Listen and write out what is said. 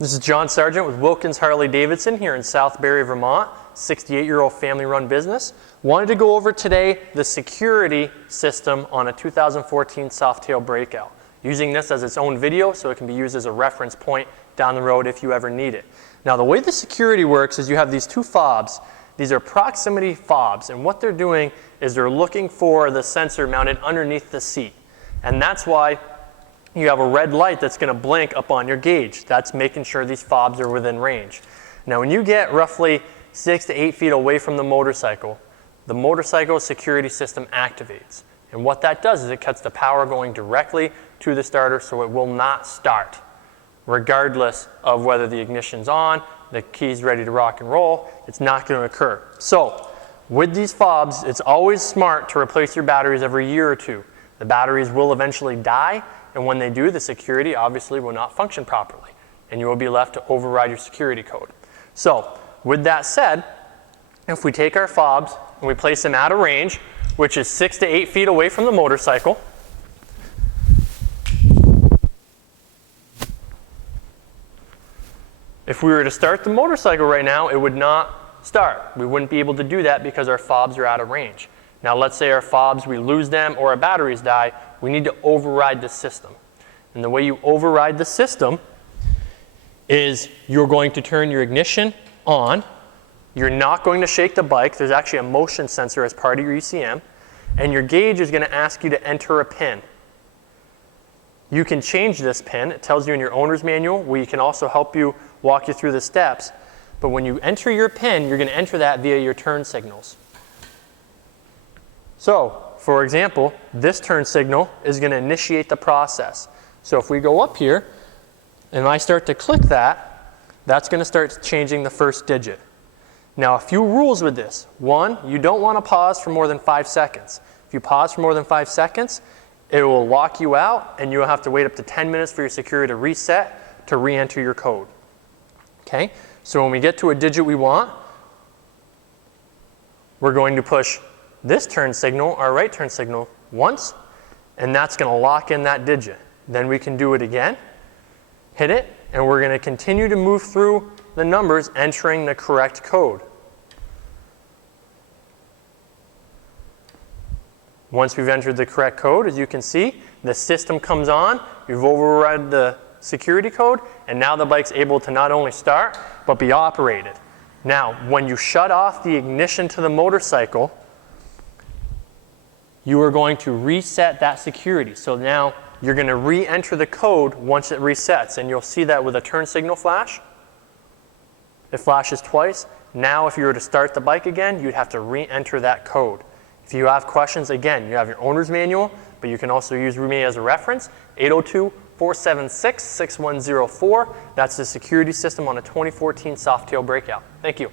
This is John Sargent with Wilkins Harley-Davidson here in Southbury, Vermont, 68-year-old family-run business. Wanted to go over today the security system on a 2014 Softail breakout, using this as its own video so it can be used as a reference point down the road if you ever need it. Now the way the security works is you have these two fobs. These are proximity fobs, and what they're doing is they're looking for the sensor mounted underneath the seat. And that's why you have a red light that's going to blink up on your gauge. That's making sure these fobs are within range. Now when you get roughly 6 to 8 feet away from the motorcycle security system activates. And what that does is it cuts the power going directly to the starter so it will not start, regardless of whether the ignition's on, the key's ready to rock and roll. It's not going to occur. So with these fobs, it's always smart to replace your batteries every year or two. The batteries will eventually die, and when they do, the security obviously will not function properly, and you will be left to override your security code. So with that said, if we take our fobs and we place them out of range, which is 6 to 8 feet away from the motorcycle, if we were to start the motorcycle right now, it would not start. We wouldn't be able to do that because our fobs are out of range. Now let's say our fobs, we lose them, or our batteries die, we need to override the system. And the way you override the system is you're going to turn your ignition on. You're not going to shake the bike. There's actually a motion sensor as part of your ECM. And your gauge is going to ask you to enter a pin. You can change this pin. It tells you in your owner's manual. We can also help you, walk you through the steps. But when you enter your pin, you're going to enter that via your turn signals. So, for example, this turn signal is going to initiate the process. So if we go up here and I start to click that, that's going to start changing the first digit. Now a few rules with this. One, you don't want to pause for more than 5 seconds. If you pause for more than 5 seconds, it will lock you out and you'll have to wait up to 10 minutes for your security to reset to re-enter your code. Okay? So when we get to a digit we want, we're going to push this turn signal, our right turn signal, once, and that's going to lock in that digit. Then we can do it again, hit it, and we're going to continue to move through the numbers entering the correct code. Once we've entered the correct code, as you can see, the system comes on, you've overridden the security code, and now the bike's able to not only start, but be operated. Now, when you shut off the ignition to the motorcycle, you are going to reset that security. So now you're going to re-enter the code once it resets, and you'll see that with a turn signal flash. It flashes twice. Now if you were to start the bike again, you'd have to re-enter that code. If you have questions, again, you have your owner's manual, but you can also use me as a reference, 802-476-6104. That's the security system on a 2014 Softail breakout. Thank you.